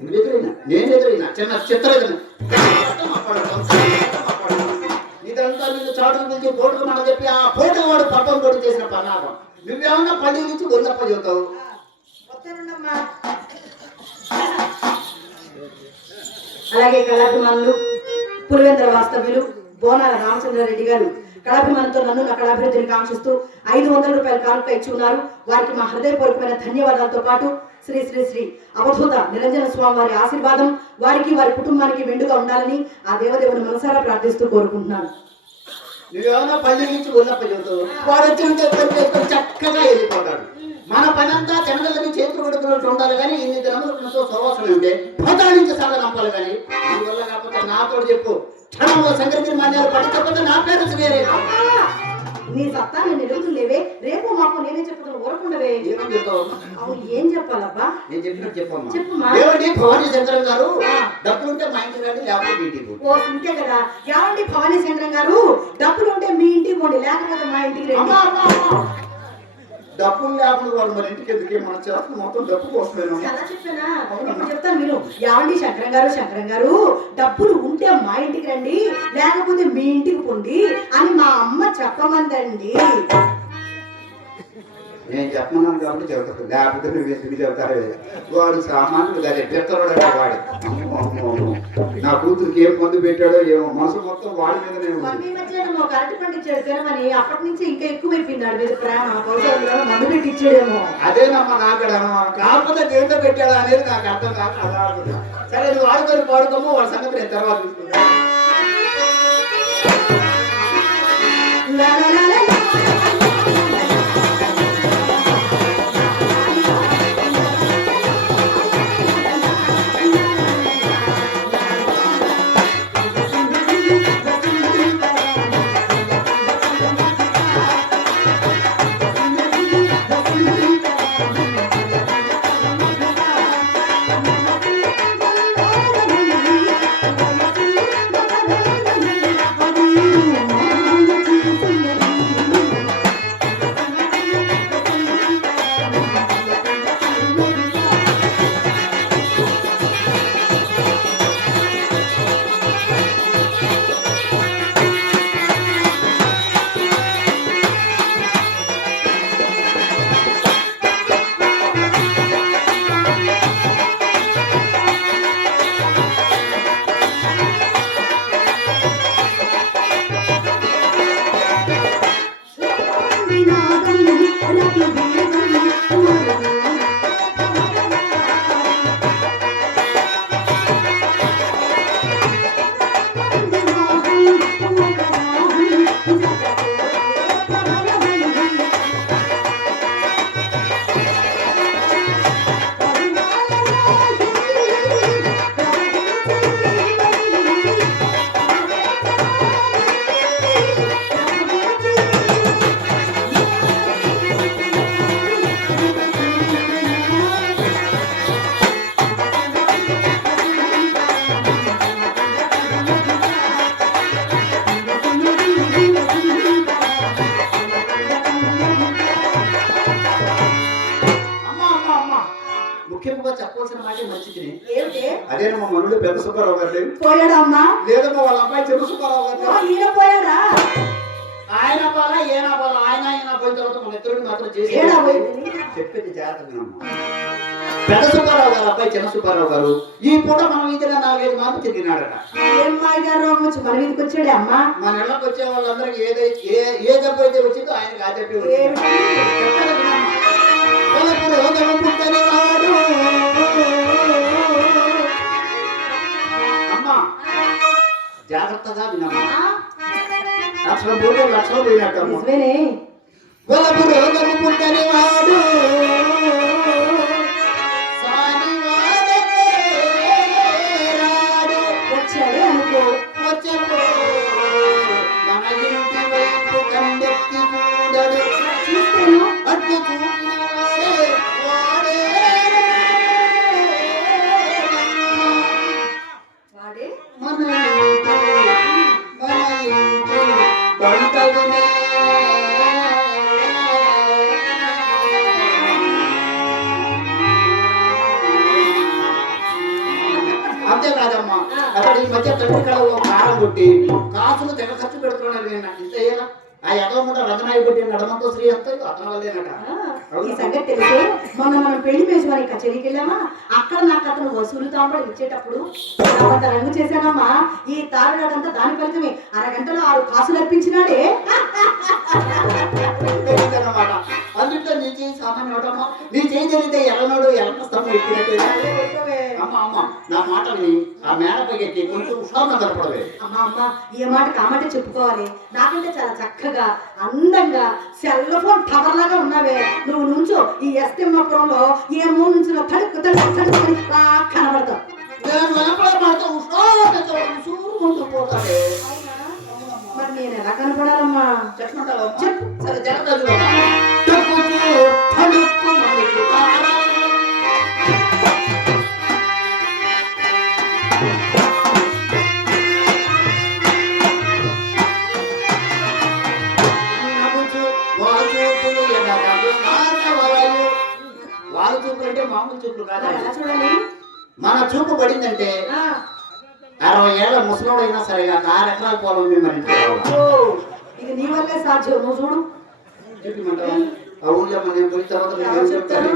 నువ్వు ఎదురైనా నేను ఎదురైనా చిన్న చిత్రవేదన ఇదంతా నీకు చాటు పిలిచి పోటుకు మనం చెప్పి ఆ పోటు వాడు పట్టం పోటు చేసిన పన్నాగం. నువ్వేమన్నా పల్లి నుంచి గొల్లప్ప చెబుతావు అలాగే కళాభిమానులు పులివెందుల వాస్తవ్యులు బోనాల రామచంద్రారెడ్డి గారు కళాభిమానంతో నన్ను నా కళాభివృద్ధిని కాంక్షిస్తూ ఐదు వందల రూపాయల కానుక ఇచ్చి ఉన్నారు వారికి మా హృదయపూర్వకమైన ధన్యవాదాలతో పాటు శ్రీ శ్రీ శ్రీ అవధూత నిరంజన స్వామి వారి ఆశీర్వాదం వారికి వారి కుటుంబానికి వెండుగా ఉండాలని ఆ దేవదేవుని మనసారా ప్రార్థిస్తూ కోరుకుంటున్నాను. నువ్వేమన్నా పల్లి నుంచి వాడు పని చేసుకొని చక్కగా వెళ్ళిపోతాడు. మన పని అంతా చెనగలకి చేతులు కొడుకున్నట్టు ఉండాలి కానీ ఇన్ని దినములతో సోవాసన ఉంటే పోతాడు నుంచి సాగ కానీ. అందువల్ల కాకపోతే నాతో చెప్పు. క్షణంలో మాన్యాలు నా వేరే. రేపు మాకు నేనే చెప్పుతాను ఊరకుండవే అవును ఏం చెప్పాలబ్బా? నేను చెప్పినట్టు చెప్పమ్మా. భవానీ శంకరం గారు ఆ. డబ్బులుంటే మా ఇంటికి రండి లేకపోతే మీ ఇంటికి పోండి. ఓ ఇంతే కదా. ఏమండి భవానీ శంకరం గారు? డబ్బులు ఉంటే మీ ఇంటికి పోండి లేకపోతే మా ఇంటికి రండి. డబ్బులు లేకుండా వాళ్ళు మరి ఇంటికి ఎందుకే మన చేస్తున్న మొత్తం డబ్బు కోసమేను ఎలా చెప్పానా? ఇప్పుడు చెప్తాను మీరు. ఏమండి శంకరం గారు శంకరం గారు? డబ్బులు ఉంటే మా ఇంటికి రండి లేకపోతే మీ ఇంటికి పొండి అని మా అమ్మ చెప్పమందండి. నేను చెప్పమన్నాను కాబట్టి చెబుతాను లేకపోతే నువ్వు ఎందుకు చెబుతారు. వాడు సామాన్యుడు పెద్దవాడు అంటే వాడు. నా కూతురికి ఏం మందు పెట్టాడో ఏమో. మనసు మొత్తం వాడి మీదనే ఉంది. మధ్య ఒక అరటి పండు ఇచ్చాడు అప్పటి నుంచి ఇంకా ఎక్కువైపోయింది ఆడి మీద ప్రేమ. బహుశా అందులో మందు పెట్టి ఇచ్చాడేమో అదేనమ్మా నాకు కాకపోతే దేంతో పెట్టాడా అనేది నాకు అర్థం కాక అలా. సరే నువ్వు ఆడుకొని పాడుకోమో వాళ్ళ సంగతి నేను తర్వాత చూసుకుంటా అదేనమ్మా మనుడు పెద్ద సుబ్బారావు గారు పోయాడా అమ్మా లేదమ్మా వాళ్ళ అబ్బాయి చిన్న సుబ్బారావు గారు ఈయన పోయాడా? ఆయన బాల ఈయన బాల ఆయన ఆయన పోయిన తర్వాత మన ఇద్దరిని మాత్రం చేసి? చెప్పేది జాగ్రత్తగా పెద్ద సుబ్బారావు గారు అబ్బాయి చిన్న సుబ్బారావు గారు ఈ పూట మనం ఇదిగా నాలుగైదు మార్లు తిరిగినాడట ఏం మాయగారు వచ్చి మన మీదకి వచ్చాడే అమ్మా? మన ఇళ్ళకి వచ్చే వాళ్ళందరికీ ఏదైతే ఏ ఏ జబ్బు అయితే వచ్చిందో ఆయనకి ఆ జబ్బే? చెప్పండి వినమ్మా. జాగ్రత్తగా వినమ్మా లక్షల పోతే లక్షలు పుట్టని వాడు కొట్టి కాసులు తెగ ఖర్చు పెడుతున్నాడు నేను. నాకు ఇంత అయ్యేలా ఆ ముందు రంగనాయి కొట్టి నడమంతో శ్రీ అంతా వల్లేనట. ఆ, ఈ సంగతి తెలిసే. మొన్న మనం పెళ్ళి మేసుకొని కచేరీకి వెళ్ళామా? అక్కడ నాకు అతను వసూలు తాంబడి ఇచ్చేటప్పుడు అంత రంగు చేశానమ్మా. ఈ తారుడంతా దాని ఫలితమే. అరగంటలో ఆరు కాసులు అర్పించినాడే. చేయి సామాన్య అవడమ్మా నీ చేయి ఎక్కినట్టు అమ్మ అమ్మ నా మాట విని ఆ మేడపై ఎక్కి కొంచెం ఉషారం కనపడవే అమ్మా అమ్మా ఏ మాట కామంటే చెప్పుకోవాలి. నాకంటే చాలా చక్కగా అందంగా సెల్ ఫోన్ టవర్ లాగా ఉన్నావే. నువ్వు నుంచో ఈ ఎస్టిమ్మపురంలో ఏ మూడు నుంచి తడుక్కు తడుక్కు బాగా కనబడతావు. నేను పోతాడే మరి నేను ఎలా కనపడాలమ్మా? చెప్పమంటావా? చెప్పు. సరే జరగదు. వాళ్ళ చూపులు అంటే మామూలు చూపులు కాదు. చూడాలి. మన చూపు పడిందంటే అరవై ఏళ్ళ ముసలోడైనా సరిగా ఆరు ఎకరాల పొలం ఉంది ఓ, ఇది నీ వల్లే సాధ్యం. నువ్వు చూడు. చెప్పమంటావా? ఆ ఊళ్ళో మనం పోయిన తర్వాత చెప్తాను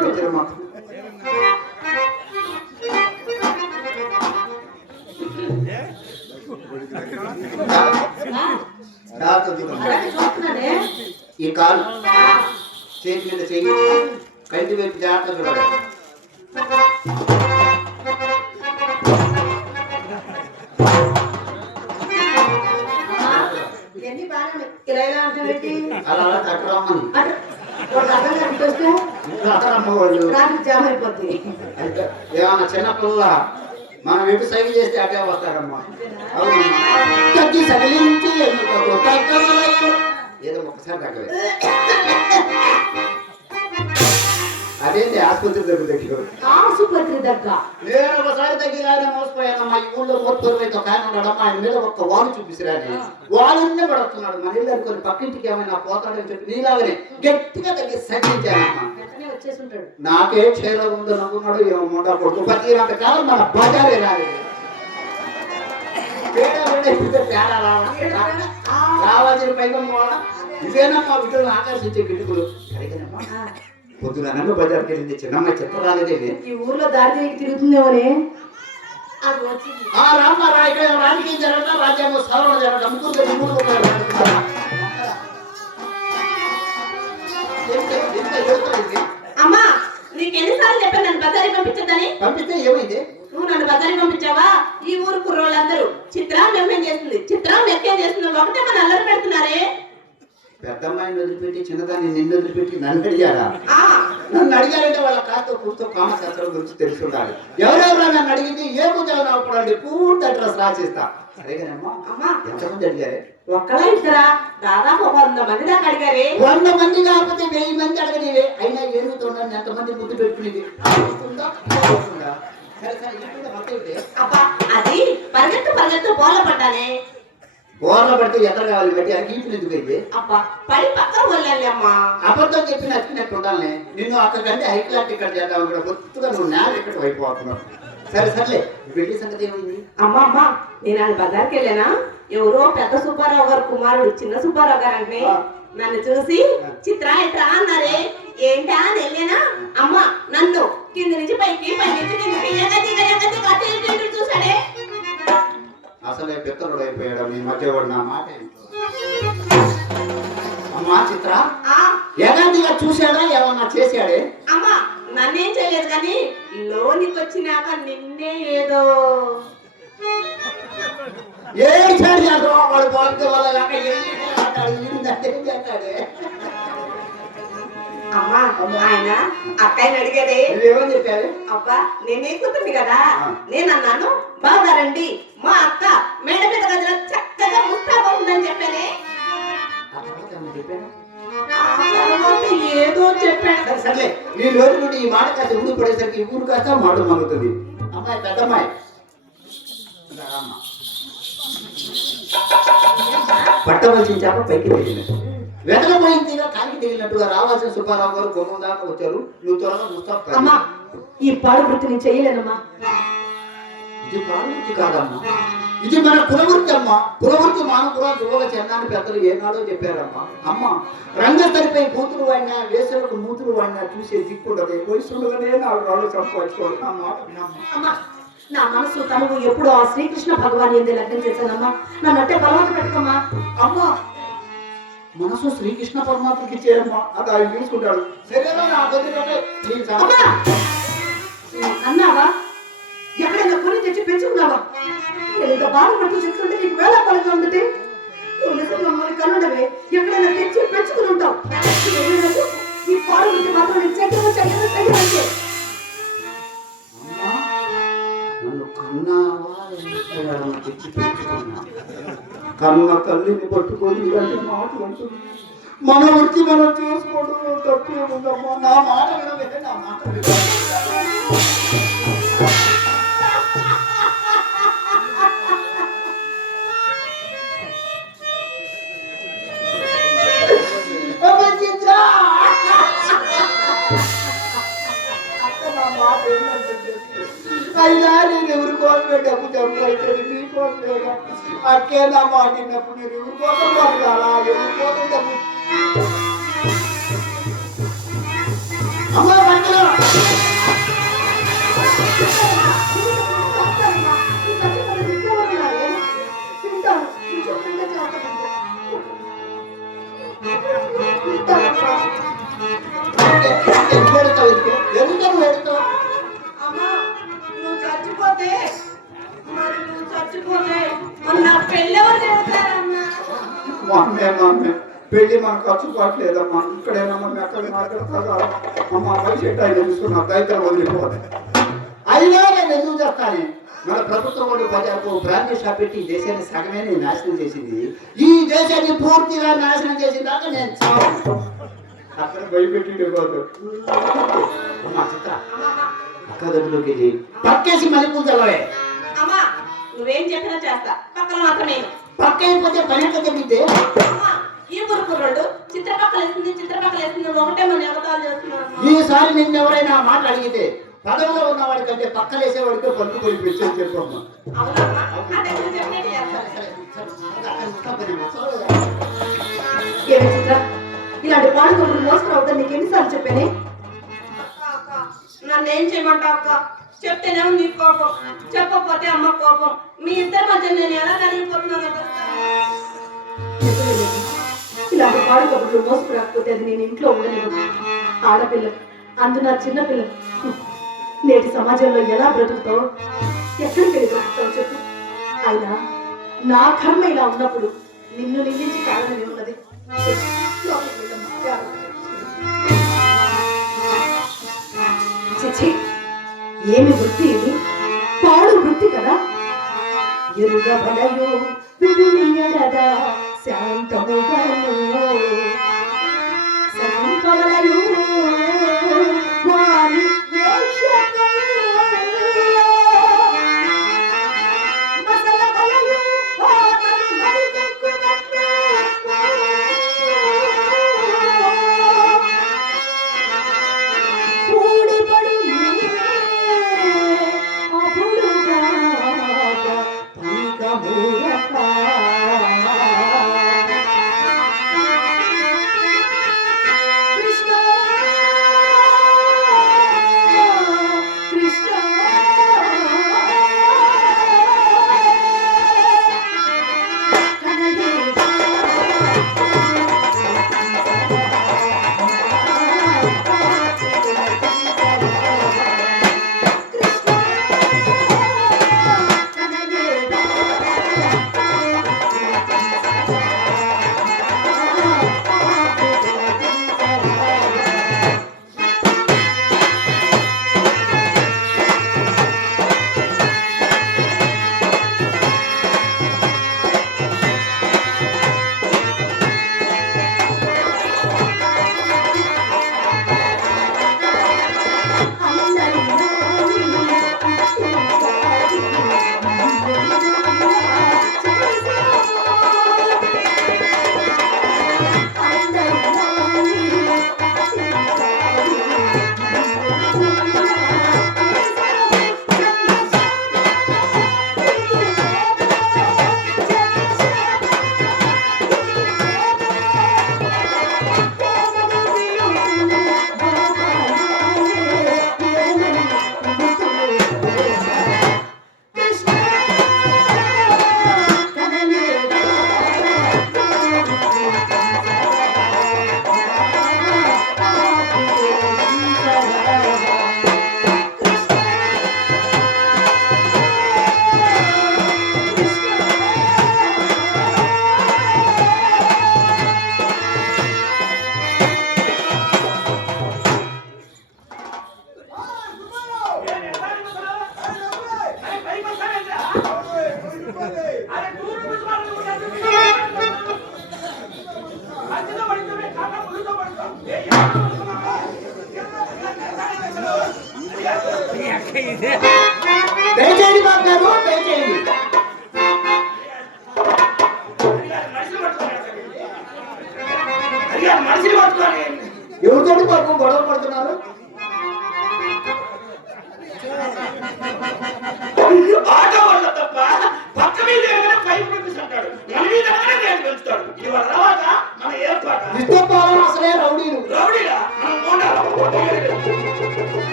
ఈ కాలు చేతి మీద చెయ్యి కంటి వైపు జాగ్రత్త చూడాలి. ఇవన్నీ బాగానే. ఇలా అంటావేంటి? అలా కట్టరమ్మని ఒక అర్థం ట్రాఫిక్ జామ్ ఏమన్నా చిన్న పిల్ల మనం ఎటు సైకిల్ చేస్తే అటే వస్తారమ్మా తగ్గి సగిలించి? ఏదో ఒక్కసారి తగ్గలేదు అదేంటి? ఆసుపత్రి దగ్గర దగ్గర. ఆసుపత్రి దగ్గర. నేను ఒకసారి తగ్గిరానే మోసపోయానమ్మా ఈ ఊళ్ళో మోత్పూర్వైతే ఒక ఆయన ఉన్నాడమ్మా ఆయన మీద ఒక్క వాలు చూపిసిరాని. వాళ్ళన్నే పడుతున్నాడు. మన ఇల్లు అనుకొని పక్కింటికి ఏమైనా పోతాడని చెప్పి నీలాగనే గట్టిగా వచ్చేసి ఉంటాడు. నాకే క్షేర ఉందో నవ్వున్నాడు ఏమో మొండ కొడుకు. పతిరంత కాలం మన బజారే రాలేదు. రావాల్సిన పైగా ఇదేనమ్మా విటులను ఆకర్షించే గిట్టుకులు. సరిగ్గానమ్మా ఆ, పొద్దున నన్ను బజార్కి వెళ్ళింది చిన్నమ్మ చెప్ప రాలేదేమి ఈ ఊర్లో దారి తిరిగి తిరుగుతుందేమోనే? ఆ రామ రా ఇక్కడ రాజకీయం జరగడం రాజ్యాంగం సవరణ జరగడం ముగ్గురు ముగ్గురు ఒకరు. ఎంత ఎంత ఎదుగుతుంది అమ్మా నీకు ఎన్నిసార్లు చెప్పాను నన్ను బజారీ పంపించొద్దని? పంపిస్తే ఏమైంది? నువ్వు నన్ను బజారీ పంపించావా? ఈ ఊరు కుర్రోళ్ళందరూ చిత్రం మెమ్మేం చేస్తుంది చిత్రం మెక్కేం చేస్తుంది. ఒకటే మన అల్లరి పెడుతున్నారే? పెద్దమ్మాయిని వదిలిపెట్టి చిన్నదాన్ని నిన్ను వదిలిపెట్టి నన్ను అడిగారా నన్ను అడిగారంటే వాళ్ళ కాస్త పూర్తితో కామశాస్త్రం గురించి తెలిసి ఉండాలి ఎవరెవరో నన్ను అడిగింది ఏ పూజలు నవ్వుకోండి పూర్తి అడ్రస్ రాసిస్తా. సరేగానమ్మా అమ్మా. ఎంతమంది అడిగారే? ఒక్కలా ఇద్దరా? దాదాపు వంద మంది దాకా అడిగారే. వంద మంది కాకపోతే వెయ్యి మంది అడగనివే. అయినా ఏడుగుతుండని ఎంతమంది ముద్దు పెట్టుకునేది? సరే సరే. అబ్బా అది పరిగెత్తు పరిగెత్తు బోల పడ్డానే బోర్ల పడితే ఎక్కడ కావాలి బట్టి అది కీపులు ఎందుకు అయితే అబ్బా పడి పక్కన వల్లాలి అమ్మా. అబద్ధం చెప్పి నచ్చినట్టు ఉండాలి నిన్ను అక్కడికంటే హైక్లాట్ ఇక్కడ చేద్దాం గుర్తుగా నువ్వు నేల ఇక్కడ అయిపోతున్నావు సరే సర్లే పెళ్ళి సంగతి ఏమైంది? అమ్మా అమ్మా నేను ఆయన బజార్కి వెళ్ళానా? ఎవరో పెద్ద సుబ్బారావు గారు కుమారుడు చిన్న సుబ్బారావు గారు అంటే. నన్ను చూసి చిత్ర ఇట్రా అన్నారే. ఏంటా అని వెళ్ళానా? అమ్మా నన్ను కింది నుంచి పైకి పై నుంచి కిందికి చూసాడే అసలే పిత్తలుడు అయిపోయాడు మీ మధ్య వాడు నా మాట. అమ్మా చిత్ర. ఆ. ఎగాదిగా చూశాడా? ఏమన్నా చేశాడే? అమ్మా నన్నేం చేయలేదు కానీ లోనికి వచ్చినాక నిన్నే ఏదో. ఏ చేద్దాం వాడు పోలితే వాళ్ళ కాక ఏ చేస్తాడు? అమ్మా ఆయన. అక్కయ్యని అడిగేదే నువ్వేమని చెప్పారు? అబ్బా నేనే కూతుంది కదా. నేను అన్నాను బాగారండి మా అక్క మేడ మీద గదిలో చక్కగా ముస్తాబా ఉందని చెప్పానే. ఏదో చెప్పాడు సరే, నీ నోటి నుండి ఈ మాట కాస్త ఊరు పడేసరికి ఈ ఊరు కాస్త మాట మరుగుతుంది అమ్మాయి పెద్దమ్మాయి ఇలా రామ్మా. పట్టవలసిన చేప పైకి తగిలినట్టు వెనకపోయిన తీగ కాలికి తగిలినట్టుగా రావాల్సిన సుబ్బారావు గారు గుమ్మం దాకా వచ్చారు. నువ్వు త్వరగా కాదు. అమ్మా ఈ పాడు వృత్తి నేను చేయలేనమ్మా. ఇది పాలవృత్తి కాదమ్మా. ఇది మన కులవృత్తి అమ్మ. కులవృత్తి మానకుల దువ్వల చందాన్ని పెద్దలు ఏనాడో చెప్పారమ్మా. అమ్మ రంగస్థలిపై కూతురు వాడినా వేసలకు మూతులు వాడినా చూసే దిక్కుండదు. వయసులోనే నాలుగు రాళ్ళు సంపాదించుకోవాలి. నా మాట అమ్మా నా మనసు తనువు ఎప్పుడూ ఆ శ్రీకృష్ణ భగవాన్ ఎందే లగ్నం చేశానమ్మా. నా నట్టే బలవంత పెట్టుకోమ్మా. అమ్మా మనసు శ్రీకృష్ణ పరమాత్మకి ఇచ్చేయమ్మా అది ఆయన తీసుకుంటాడు సరేనా నా బదిలీ నీ అమ్మా అన్నావా? ఎక్కడైనా కొని తెచ్చి పెంచుకున్నావా? నేను ఇంత బాధపడుతూ చెప్తుంటే నీకు వేళ పలుగా ఉందంటే? నువ్వు నిజంగా మమ్మల్ని కనుండవే ఎక్కడైనా తెచ్చి పెంచుకుని ఉంటావు. ఈ పాలు మాత్రం నేను నన్ను కన్నావా? తెచ్చి. కన్న తల్లిని పట్టుకొని ఇలాంటి మాటలు అంటుంది మన వృత్తి మనం చేసుకోవడం తప్పే ఉందమ్మా. నా మాట వినవే నా మాట అయినా నేను ఎవరి కోసమే డబ్బు డబ్బు అయితే నీ కోసమేగా అక్కే నా మాట విన్నప్పుడు నేను ఎవరి కోసం బతకాలా ఎవరి కోసం డబ్బు అమ్మా మన ఖర్చు పట్టలేదమ్మా. ఇక్కడైనా మనం ఎక్కడ మాట్లాడతా అమ్మ చెట్టు ఆయన దైతం వదిలిపోతే అయినా నేను ఎందుకు చేస్తానే? మన ప్రభుత్వం వాళ్ళు బ్రాండ్ షాప్ పెట్టి ఈ దేశాన్ని సగమే నాశనం చేసింది. ఈ దేశాన్ని పూర్తిగా నాశనం చేసిన దాకా నేను చావు అక్కడ భయపెట్టి చిత్ర. వెళ్ళి పక్కేసి మల్లెపూలు చల్లవే అమ్మా నువ్వేం చెప్పినా చేస్తా. పక్కన మాత్రమే పక్క అయిపోతే పని ఎక్కడ తెప్పితే ఈ చిత్రపక్కలు చిత్రపక్కలు వేస్తుంది ఒకటే మన. ఈసారి నిన్ను ఎవరైనా మాట అడిగితే పదవిలో ఉన్నవాడి కంటే పక్కలేసేవాడికి పట్టు పోయి పెంచని చెప్పమ్మా ఏమి చిత్ర? ఇలాంటి పాడు కబుర్లు మోసరావుతాను నీకు ఎన్నిసార్లు చెప్పానే? నన్ను ఏం చేయమంటావు అక్క? చెప్తేనేమో నీ కోపం. చెప్పకపోతే అమ్మ కోపం. మీ ఇద్దరి మధ్య నేను ఎలా నలిగిపోతున్నానో ఇలా ఇలాంటి పాడు రాకపోతే అది నేను ఇంట్లో ఉండలేను. ఆడపిల్ల అందున చిన్నపిల్ల నేటి సమాజంలో ఎలా బ్రతుకుతావు ఎక్కడికి వెళ్ళి బ్రతుకుతావు చెప్పు. అయినా నా కర్మ ఇలా ఉన్నప్పుడు నిన్ను నిందించి కారణమే ఉన్నది. లోపలికి చిచి ఏమి వృత్తి ఇది? పాడు వృత్తి కదా. ఎరుగబడయో విడునియడదా శాంతముగను సంపవలయో దయచేయండి బాబు గారు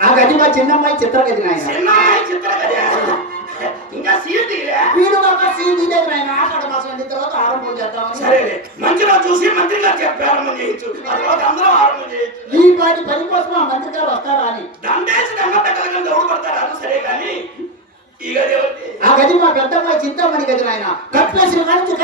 ఆ గది మా చిన్నమ్మాయి చిత్రగది నాయన. చిన్న చిత్ర కదా ఇంకా సీట్ వీడు మాకు సీన్ తీయలేదు నాయన. ఆషాఢ మాసం అయిన తర్వాత ఆరంభం చేద్దామని. సరే మంచిగా చూసి మంత్రి గారు చెప్పి ఆరంభం చేయొచ్చు ఆ తర్వాత అందరం ఆరంభం చేయొచ్చు ఈ పాటి పని కోసం ఆ మంత్రి గారు వస్తారా అని. దండేసి దండ పెట్టగలిగిన ఎవరు పడతారు అది సరే కానీ ఈ గది ఆ గది మా పెద్దమ్మాయి చింతామణి గది నాయన. కప్పేసిన కానించి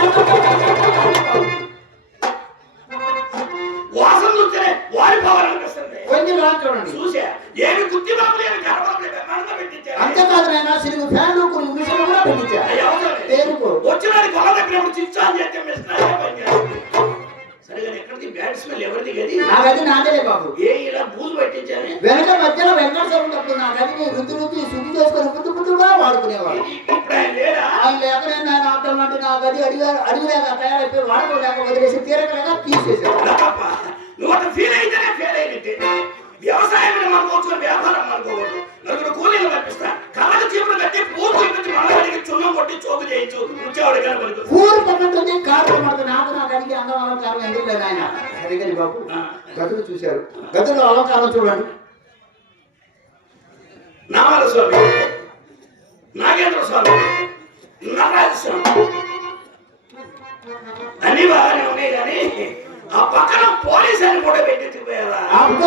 స్మెల్ ఎవరిది గది? ఆ గది నాదేలే బాబు. ఏ ఇలా బూజు పెట్టించానే? వెనక మధ్యలో వెంకటేశ్వరం తప్పుడు నా గదిని రుద్దు రుద్ది శుద్ధి చేసుకొని బుద్ధి బుద్ధిగా వాడుకునేవాడు. ఇప్పుడు ఆయన లేడా ఆయన లేకనే ఆయన ఆటం అంటే నా గది అడిగా అడిగిలేక తయారైపోయి వాడుకోలేక వదిలేసి తీరకలేక తీసేసాడు తప్ప. నువ్వు అట్లా ఫీల్ అయితేనే ఫెయిల్ అయినట్టే. వ్యవసాయం అనుకోవచ్చు వ్యాపారం అనుకోకూడదు నలుగురు కూలీలు పంపిస్తా చీపులు కట్టి పూర్తి చూపించి మనవాడికి చున్నం కొట్టి చోకు చేయొచ్చు వచ్చేవాడు కనబడుతుంది ఊరు మనకు నాకు గదికి అందం అలంకారం ఎందుకు లేదు ఆయన? అడిగని బాబు చూశారు. గదులు అలంకారం చూడండి. నామల స్వామి నాగేంద్ర స్వామి నటరాజ స్వామి అన్ని బాగానే ఉన్నాయి కానీ ఆ పక్కన పోలీస్ అని కూడా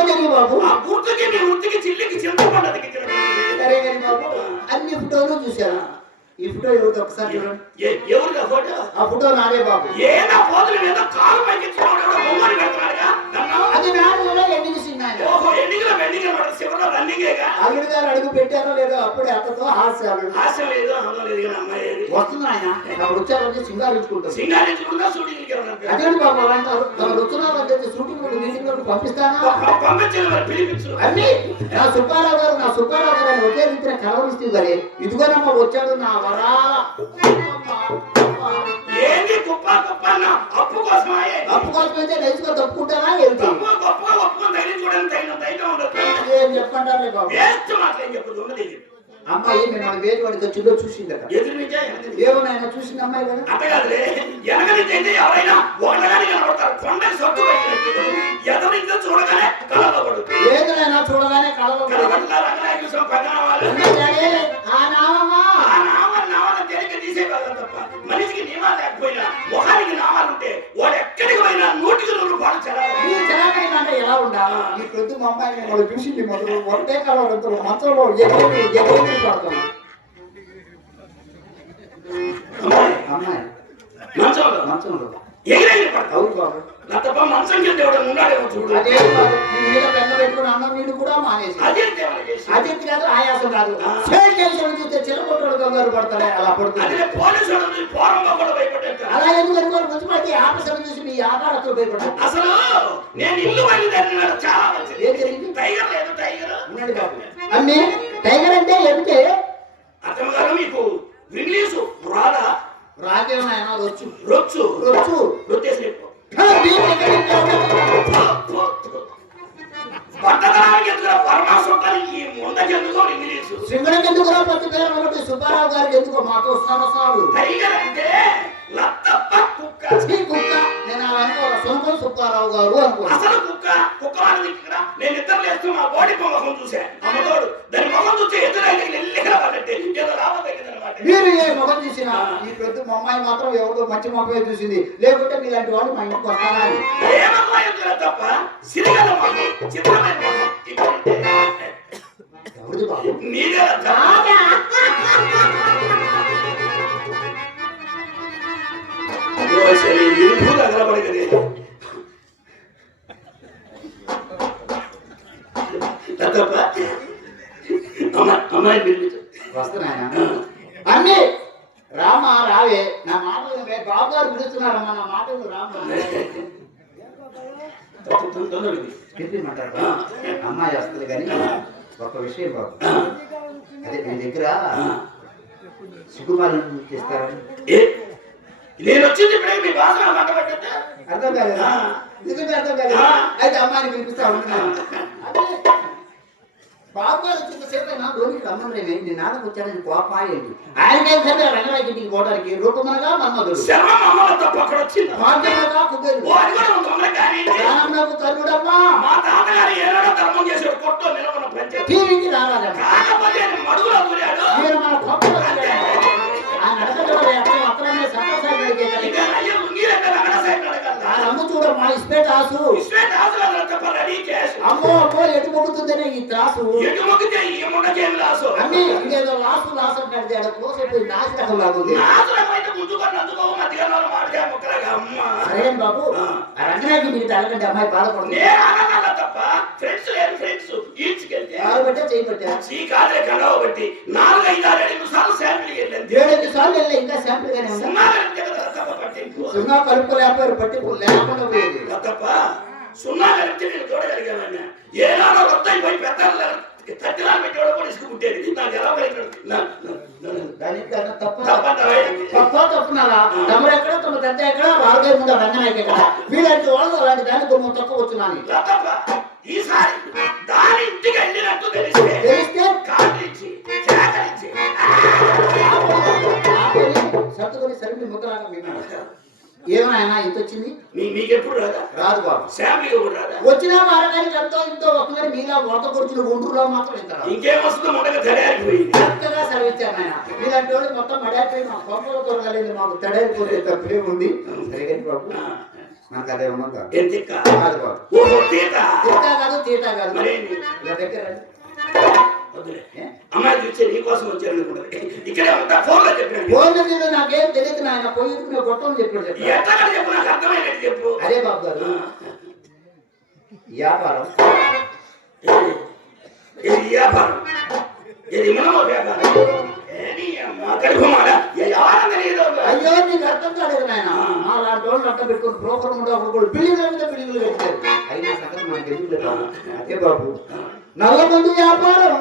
జరిగి బాబు. ఆ గుర్తుకి నీ వృత్తికి చిల్లికి చింతపడ్డది సరే కానీ బాబు అన్ని ఫోటోలు చూశారు. ఈ ఫోటో ఎవరిది ఒకసారి చూడండి. ఎవరిదా ఫోటో? ఆ ఫోటో నాదే బాబు. మీద కాలు పైకి బొమ్మని అది ఓహో ఎన్నికల వెండిగా రన్నింగేగా అల్లుడు గారు అడుగు పెట్టారో లేదో అప్పుడే అత్తతో హాస్యాలు. ఆశ లేదు అందం లేదు కానీ అమ్మాయి ఏది? వస్తుంది ఆయన అప్పుడు వచ్చారంటే సింగారించుకుంటుంది. సింగారించుకుందా షూటింగ్కి అదే బాబు అలా అంటారు తమ వచ్చినారంటే షూటింగ్ మీటింగ్లో పంపిస్తానా? పంపించారు మరి పిలిపించు అన్ని. నా సుబ్బారావు గారు నా సుబ్బారావు గారు అని ఒకే రీతిన కలవరిస్తూ గారే ఇదిగోనమ్మ వచ్చాడు నా వరాల. ఏంది కుప్ప కుప్ప అన్న అప్పు కోసమా అప్పు కోసం అయితే నైచుగా తప్పుకుంటారా ఏంటి? తప్పు గొప్పగా ఒప్పుకొని ధైర్యం చూడని ధైర్యం ధైర్యం ఉండదు ఏం చెప్పంటారులే బాబు? వేస్ట్ మాత్రం చెప్పదు ఉన్నది చెప్పు. అమ్మాయి మిమ్మల్ని వేటి వాడికి వచ్చిందో చూసిందట. ఏమన్నా చూసింది అమ్మాయి కదా? అంతే కాదులే. అయితే ఎవరైనా ఒకటిగానే కనబడతారు. కొండకి సొట్టు పెట్టినట్టు ఎదురు నుంచి చూడగానే కళలో పడుతుంది ఏదైనా చూడగానే కళలో. కనబడుతున్నారు రంగనాయకుల స్వామి పక్కన వాళ్ళు ఆ నామమ్మా ఆ నామాలు నామాలు తేలిక తీసేయగలం తప్ప. మనిషికి లేకపోయినా మొహానికి నామాలు ఉంటే వాడు ఎక్కడికి పోయినా నూటికి నూరు చదవాలి నీ అంటే ఎలా ఉండాలి ఈ ప్రొద్దు మా అమ్మాయి మిమ్మల్ని పిలిచింది మొదలు ఒకటే కలవడంతో మంచంలో ఎగిరి ఎగిరి పడతాం అమ్మాయి అమ్మాయి. మంచంలో మంచంలో ఎగిరేగి పడతావు. నా తప్ప మంచం కింద ఎవడో ఉన్నాడేమో చూడు. అదే బాబు నీ మీద పెద్ద పెట్టుకుని అన్నం నీళ్ళు కూడా మానేసి. అదే అజెత్ కాదు ఆయాసం కాదు. చేతి చేసి చూస్తే చిల్లకొట్టడు కంగారు పడతాడే అలా పడుతుంది. అదే పోలీసు కూడా భయపడ్డాడు అలా ఎందుకు అనుకోరు మున్సిపాలిటీ ఆఫీసర్ చూసి మీ వ్యాపారస్తులు భయపడ్డారు? అసలు నేను ఇల్లు బయలుదేరినాడు చాలా మంచిది. ఏం జరిగింది? టైగర్ లేదు టైగర్. ఉన్నాడు బాబు అమ్మి టైగర్ అంటే ఏమిటి? అతను గారు మీకు? ఇంగ్లీషు రాదా రాజ్యం ఆయన రొచ్చు. రొచ్చు. రొచ్చు. రొట్టేసి సింగడికి ఎందుకు పత్తి పేరు ఒకటి సుబ్బారావు గారికి ఎందుకో మాతో వస్తున్నారు కుక్క నేను అనుకోవాలి సొంతం సుబ్బారావు గారు అనుకోవాలి అసలు కుక్క కుక్క నేను ఇద్దరు లేస్తూ మా బాడీ మొహం చూసా అమ్మతోడు దాని మొహం చూస్తే ఎదురైతే ఎల్లిగా ఏదో మీరు ఏ ముఖం చూసినా ఈ పెద్ద మా అమ్మాయి మాత్రం ఎవరిదో మంచి ముఖమే చూసింది. లేకుంటే మీలాంటి వాళ్ళు మా ఇంటికి వస్తారా తప్ప సిరిగల మొహం చిత్రమైన మొహం ఎవరిది బాబు? నీదే ఇరుపు అమ్మాయి పిలిపించు వస్తున్నాయన? అన్ని రామ రావే నా మాట. బాబు గారు పిలుస్తున్నారమ్మా నా మాట రామ. అమ్మాయి వస్తుంది కానీ ఒక విషయం బాబు. అదే మీ దగ్గర సుకుమారం చేస్తారని నేను వచ్చింది ఇప్పుడే మీ భాష అర్థం కాలేదా? నిజంగా అర్థం కాలేదా? అయితే అమ్మాయిని పిలిపిస్తా ఉంటున్నాను. బాబు గారు వచ్చింతసేపు అయినా ధోనికి రమ్మలేమే నేను నాన్నకు వచ్చానని కోపం ఏంటి ఆయనకేం సరే రంగరాజు ఇంటికి పోవడానికి రూపమనగా మన్మధుడు. తప్ప అక్కడ వచ్చిందా మా తాతగారు ఏనాడో ధర్మం కొట్టు పంచాయతీ రారాజమ్మా. కాకపోతే మడుగులో మన ఆ రెడీ చేసి అమ్మో అమ్మో ఎటు మొక్కుతుందనే ఈ త్రాసు ఎటు మొక్కితే ఈ లాసు లాసు లాసు అంటాడు కోసైపోయి నాశనం లాగుంది నాసులమైతే ముందుకొని అందుకో మధ్యలో మాటగా ముక్కలాగా అమ్మ. సరే బాబు ఆ. రంగనాయకి మీరు తలకంటే అమ్మాయి బాధపడుతుంది. నేను తప్ప ఫ్రెండ్స్ లేరు ఫ్రెండ్స్ ఈడ్చుకెళ్తే? కాలు పట్టే చేయి పట్టా. ఈ కాదులే కండవ బట్టి నాలుగు ఐదు ఆరు ఏడు సార్లు శాంపిల్ వెళ్ళింది ఏడెనిమిది సార్లు వెళ్ళి ఇంకా శాంపుల్ గానే సున్నా పట్టింపు సున్నా కలుపుకోలేకపోయారు పట్టింపు? లేకుండా పోయేది. సున్నా కలిపితే నేను చూడగలిగామన్నా ఏనాడో రొత్త అయిపోయి పెద్ద తట్టిలా పెట్టి కూడా ఇసుకు పుట్టేది నాకు ఎలా దానికి తప్ప? తప్పంటావా తప్ప? తప్పున్నారా తమరు ఎక్కడ తమ తండ్రి ఎక్కడ వాళ్ళ ముందు రంగనాయకి ఎక్కడ వీళ్ళంటి వాళ్ళు అలాంటి కొన్ని తక్కువ లతప్ప ఈసారి దాని ఇంటికి వెళ్ళినట్టు తెలిస్తే తెలిస్తే? కాటించి చేకరించి ఆపని సర్దుకొని సరిగ్గా ముద్దలాగా విన్నాడు. ఏమైనా ఇంత వచ్చింది? మీకెప్పుడు రాదా? రాదు బాబు. వచ్చినా వారగానికి ఎంతో ఇంతో వస్తున్నారు మీలా వరద కొడుతున్న గుంటూరులో మాత్రం ఇంత రాదు. ఇంకేం వస్తుందో ముండగా తయారైపోయింది చక్కగా సెలవిచ్చారు ఆయన మీలాంటి వాళ్ళు మొత్తం మడాయిపోయి మా కొంపలు కొరగలేదు మాకు తప్పే ఉంది. సరే బాబు. మనకు అదే ఉన్నదా? కాదు బాబు. తీటా కాదు తీటా కాదు. ఇలా దగ్గర. అమ్మాయి చూస్తే నీ కోసం వచ్చాను అనుకుంటది ఇక్కడే ఉంటా ఫోన్లో చెప్పాను ఫోన్ మీద నాకేం తెలియదు నాయన పోయి గొట్టం చెప్పాడు చెప్పాడు ఎట్లా చెప్పు నాకు అర్థమైనట్టు చెప్పు. అదే బాబు గారు. వ్యాపారం. ఇది- వ్యాపారం? ఇది మనమో వ్యాపారం? అయ్యో నీకు అర్థం కాలేదు నాయన. మా లాంటి వాళ్ళు అట్ట పెట్టుకుని బ్రోకర్ ఉండవు బిల్డింగ్ల మీద బిల్డింగ్లు పెట్టారు అయినా సంగతి మనకి ఎందుకు? అదే బాబు. నల్ల మందు వ్యాపారం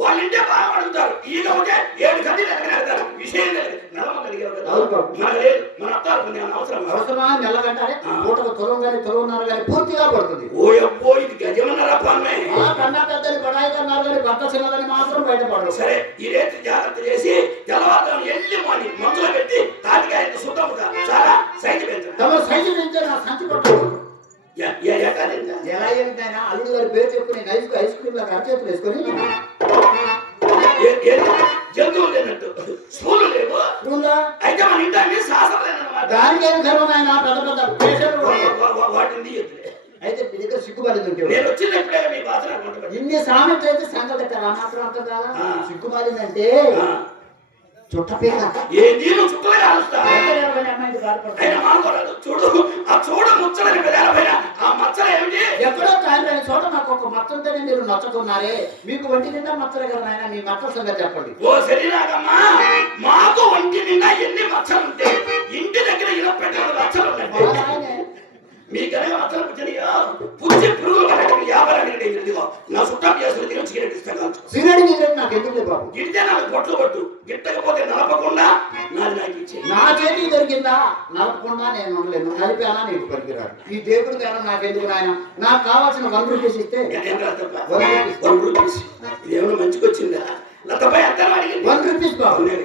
వాళ్ళ ఇంటే బాగా అడుగుతారు. ఈగ ఉంటే ఏడు గది ఎడతారు విషయం లేదు. మన అత్తారు కొన్ని అవసరం అవసరమా? నెలగంటారే పూటకు తొలం కానీ తొలగన్నారు కానీ పూర్తిగా పడుతుంది. ఓ అబ్బో ఇది గజమన్నరా పన్నే? కన్నా పెద్దని పడాయి కన్నారు కానీ భర్త చిన్నదని మాత్రం బయటపడరు సరే ఈ జాగ్రత్త చేసి తెల్లవారుజాము ఎల్లి మాని మంచులో పెట్టి తాటికాయ శుద్ధముగా చాలా సైజు తమ సైజు నా సంచి పట్టదు ఎలా ఏంటైనా అల్లుడు గారి పేరు చెప్పుకుని ఐస్ ఐస్ క్రీమ్ లాగా అరచేతులు వేసుకొని ఏ- ఏ- జంతువులు లేనట్టు. స్కూలు లేవు. అయితే మన ఇంటి శాస్త్రం లేదన్నమాట దానికేం పెద్ద పెద్ద వాటిని. అయితే మీ దగ్గర సిగ్గుపడింది ఉంటే? నేను వచ్చిన ఎప్పుడే మీ బాధ. ఇన్ని సామెతలు అయితే ఎక్కడ మాత్రం అర్థం కాదా ఏ నీళ్ళు చుట్టూ కాలుస్తా అమ్మాయికి బాధపడుతుంది అయినా మానుకోరాదు చూడు ఆ చూడ ముచ్చలని పెదాల ఒక మచ్చంతోనే మీరు నచ్చుకున్నారే. మీకు ఒంటి నిండా మచ్చలే కదా నాయన మీ మచ్చల సంగతి చెప్పండి. ఓ శరీరాగమ్మా మాకు ఒంటి నిండా ఎన్ని మచ్చలు ఉంటాయి ఇంటి దగ్గర ఇలా పెట్టిన మచ్చలు ఉన్నాయి నాయనే మీ కనుక మచ్చలు పుట్టినయా పుచ్చి పురుగులు పడటం వ్యాపారానికి ఇదిగో నా చుట్టం చేసుకుని దిగ సిగరెట్ ఇస్తా కాల్చు సిగరెట్ గిగరెట్ నాకు ఎందుకు లేదు బాబు? గిడితే నాకు బొట్లు పట్టు గిట్టకపోతే నలపకుండా నాది నాకు ఇచ్చే నా చేతికి దొరికిందా? నలపకుండా నేను ఉండలేను. నలిపానా నీకు పనికిరాదు. ఈ దేవుడి గారు నాకు ఎందుకు నాయన? నాకు కావాల్సిన వన్ రూపీస్ ఇస్తే వన్ రూపీస్ ఏమైనా మంచికి వచ్చిందా? లతపై అంతా వన్ రూపీస్ బాబు. అవునే,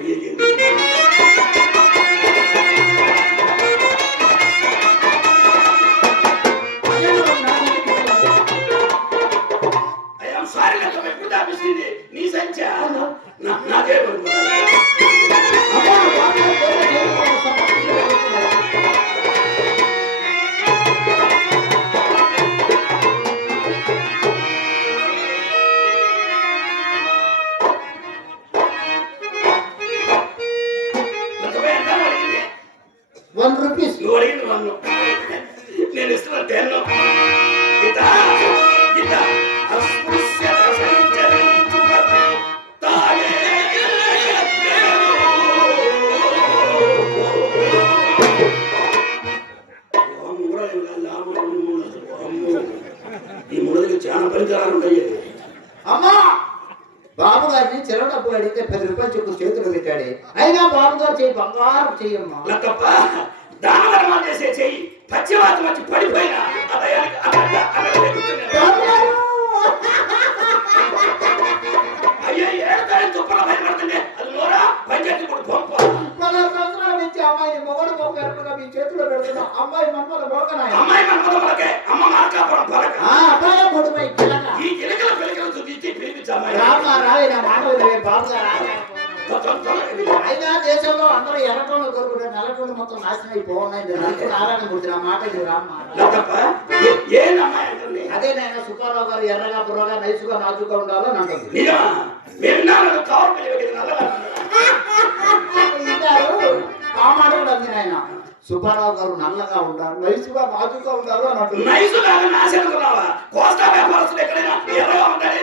దాన ధర్మాలు చేసే చెయ్యి పచ్చివాతం వచ్చి పడిపోయినా! అయ్యో ఏడతాయి తుప్పల భయపడుతుంటే అది నోరా? పంచాయతీ కూడా పంప అమ్మాయిని మొగడు మొగ్గరుగా మీ చేతిలో పెడుతున్నా అమ్మాయి మన్మల అమ్మాయి పలకే అమ్మ మార్కాపురం పలక. ఆ అబ్బాయి కొడుపై కిలక. ఈ గిలకల తీసి పిలిపించామా రామా రావే నా గారు అయినా దేశంలో అందరూ ఎర్రటోళ్ళు కోరుకుంటారు నల్లటోళ్ళు మొత్తం నాశనం అయిపోఉన్నాయి నాకు నారాయణమూర్తి నా మాట ఇది రామ్మా అదే నేను సుబ్బారావు గారు ఎర్రగా బుర్రగా నైసుగా నాజుగా ఉండాలో అంటుంది. ఆ మాట కూడా అంది నాయన. సుబ్బారావు గారు నల్లగా ఉండాలి నైసుగా నాజుగా ఉండాలి అని అంటుంది. నైసు లాగా నాశనుకున్నావా కోస్తా వ్యాపారస్తులు ఎక్కడైనా ఎర్రగా ఉంటాడే